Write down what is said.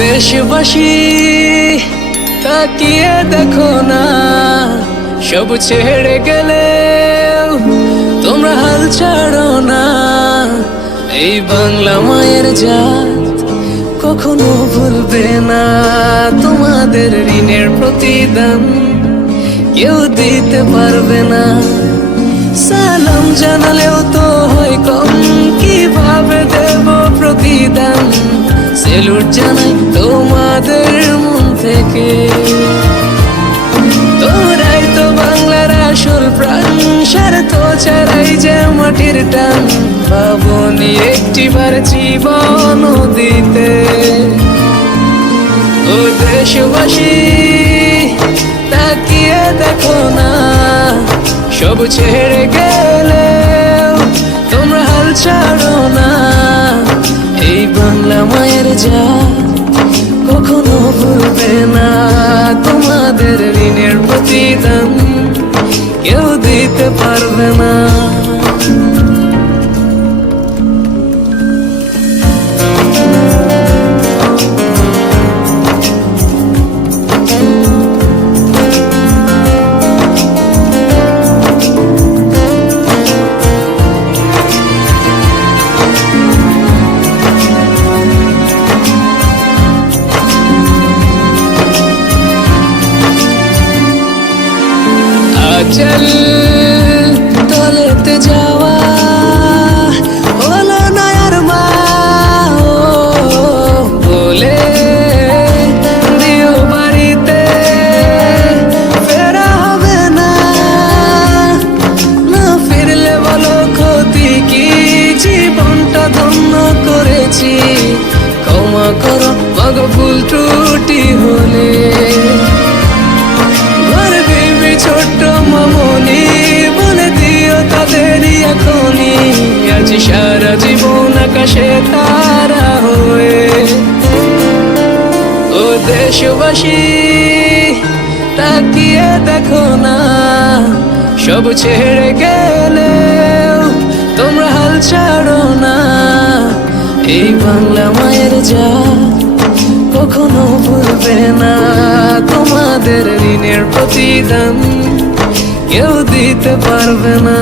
দেশবাসী তাকিয়ে দেখো না, সব ছেড়ে গেলে তোমরা হাল ছাড়ো না। এই বাংলা মায়ের জাত কখনো ভুলবে না, তোমাদের ঋণের প্রতিদান কেউ দিতে পারবে না। সালাম জানালেও তো হয় কম, কিভাবে দেব প্রতিদান? সেলুট জানাই তোমাদের মন থেকে, তোরাই তো বাংলার আসল প্রাণ। স্বার্থ ছাড়াই যে মাটির টান, ভাবনি একটিবার জীবন দিতে। ও দেশবাসী তাকিয়ে দেখো না, সব ছেড়ে গেলে তোমরা হাল ছাড়ো না। এই বাংলা মায়ের জাত কখনো ভুলবে না, তোমাদের ঋণের প্রতিদান কেউ দিতে পারবে না। চল তলেতে যাওয়া হলো না আর মা, বলে দিও বাড়িতে ফেরা হবে না। না ফিরলে বলো ক্ষতি কি, জীবনটা ধন্য করেছি। ক্ষমা করো মগ ভুল ত্রুটি হলে, ছোট্ট মামনি বলে দিও তাদেরই এখনই, আজ সারা জীবন আকাশে তারা হয়ে। ও দেশবাসী তাকিয়ে দেখো না, সব ছেড়ে গেলে তোমরা হাল ছাড়ো না। এই বাংলা মায়ের জাত কখনো ভুলবে না, তোমাদের ঋণের প্রতিদান কেউ দিতে পারবে না।